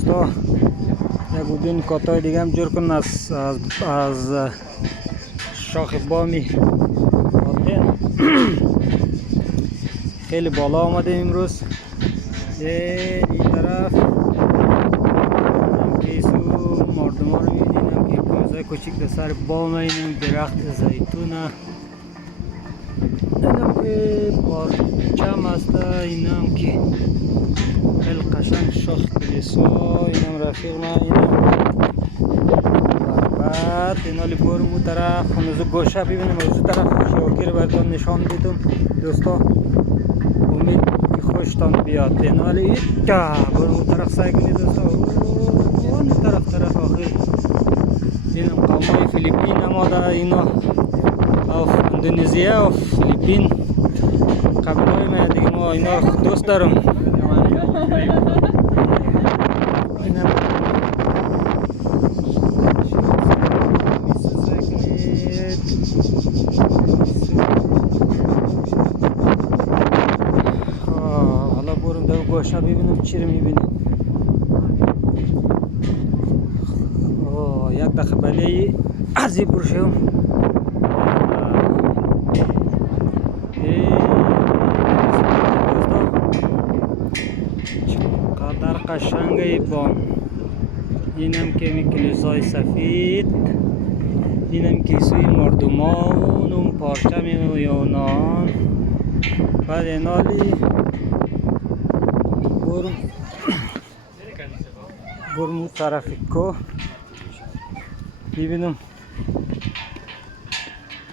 دوستا یک بودین کاتای دیگه هم جور کن از شاخ بامی آتن خیلی بالا آمده امروز. این طرف کیسو مردم ها رو میبینیم که کوزه کوچیک در سر بام، اینم درخت زیتونه، اینم که پارچم است، اینم که خیلی قشنگ شاخ کلیسا، اینم رفیق من، اینم بعد اینالی برم اون طرف هنوز گوشه ببینیم. از اون طرف شاکی رو براتون نشان دیدم دوستا، امید که خوشتان بیاد. اینالی ایتا برم اون طرف سعی کنید دوستا، اون طرف آخر اینم قومای فیلیپین آماده، اینا او اندونزیا و فیلیپین قبیلای ما دیگه، ما اینا رو دوست دارم. حالا برم در گوشه ببینم چی رو میبینم. یک دقیقه بله از این برشم قدر قشنگه بام. اینم که می کلیسای سفید، اینم کیسوی مردمان، اون پارچم یونان. بعد اینالی برم طرف کو ببینم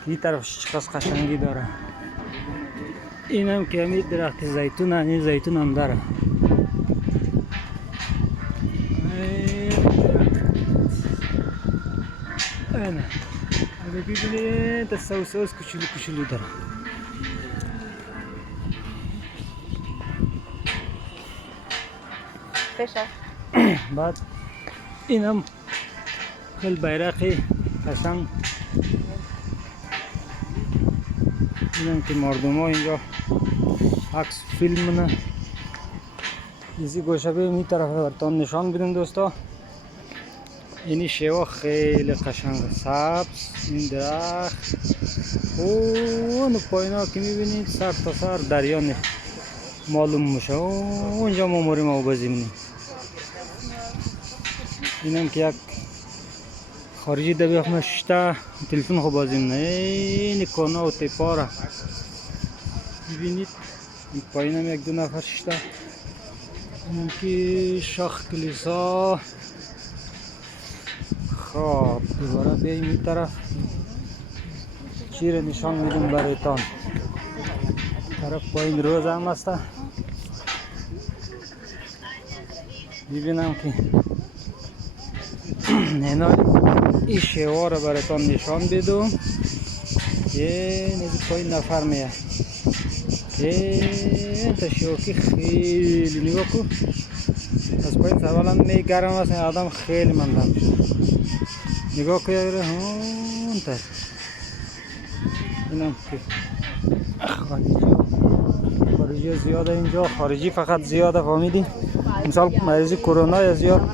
این طرفش چقدر قشنگی داره. اینم که همین درخت زیتون، این زیتون هم داره. اینه اگه ببینید سوس کچولو داره. بعد اینم خیلی بیرقی قشنگ، اینم که مردم ها اینجا عکس فیلم نه. ایزی گوشه بیم این طرف براتون نشان بدم دوستا. اینی شیوا خیلی قشنگ سبز، این درخت اون پایینا که میبینید سر تا سر دریا معلوم میشه. اونجا ما موریم او بزیمونیم. اینم که یک خارجی دبی اخمه شتا تلفن خو بازیم نه. این کانا و تیپارا ببینید، این پایین هم یک دو نفر شتا. اینم که شاخ کلیسا. خب دوباره بیاییم این طرف چی رو نشان میدم برایتان. طرف پایین روز هم است. ببینم که اینالی این شیوا رو براتون نشان بدم. نیزی پایین نفر میه. این تشیوکی خیلی نگاه کن، از پایین سوالا می گرم است، این آدم خیلی مندم. نگاه که یاره هون تر. اینم که خارجی زیاده اینجا، خارجی فقط زیاده فهمیدی. مثال مریضی کرونا یا زیاد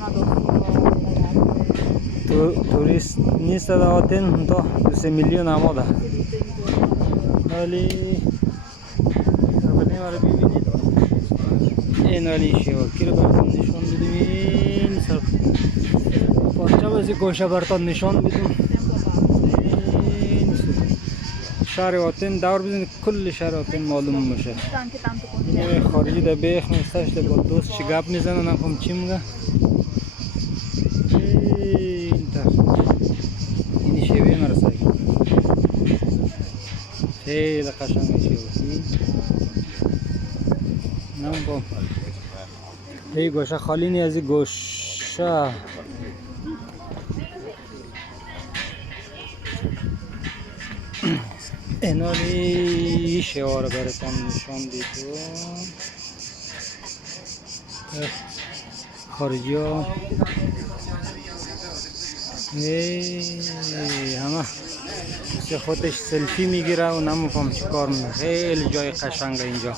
توریست نیست در آتن تا 2 میلیون آماده. ولی رو ببینید این ولی شیواکی رو براتون نشان بدیم. این سر پارچه بازی گوشه براتون نشان بدیم. شهر آتن دور بزنید کل شهر آتن معلوم میشه. این خارجی در بیخ نیستش در با دوست چی گپ میزنه نفهم چی میگه. این شیوه مرسایی خیلی قشنگه شیوه. نم با این گوشه خالی نی از این گوشه. اینالی شیوه رو براتون نشان دیدم. خارجی ها همه مثل خودش سلفی میگیره و نمیفهم چی کار میکنه. خیلی جای قشنگه اینجا.